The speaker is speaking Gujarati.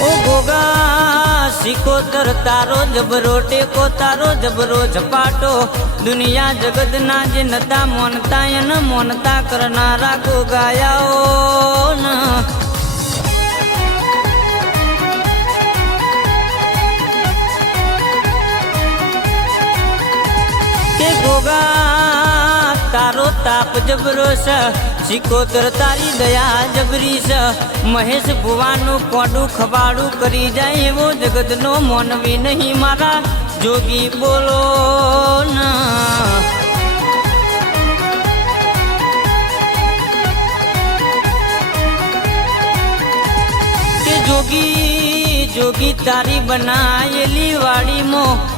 ઓ ભોગા સિકોતર તારો જબરો, ટેકો તારો જબરો, ઝપાટો. દુનિયા જગતના જે નતા, મોનતા, એન મોનતા કરનારા ગોગાયાઓ. તારો તાપ જબરો છે સિકોતર તારી દયા જબરી છે મહેશ ભુવાનું કોડું ખવાડું કરી જાય એવો જગતનો મોનવી નહીં મારા. જોગી બોલો ના. જોગી જોગી તારી બનાયેલી વાડીમાં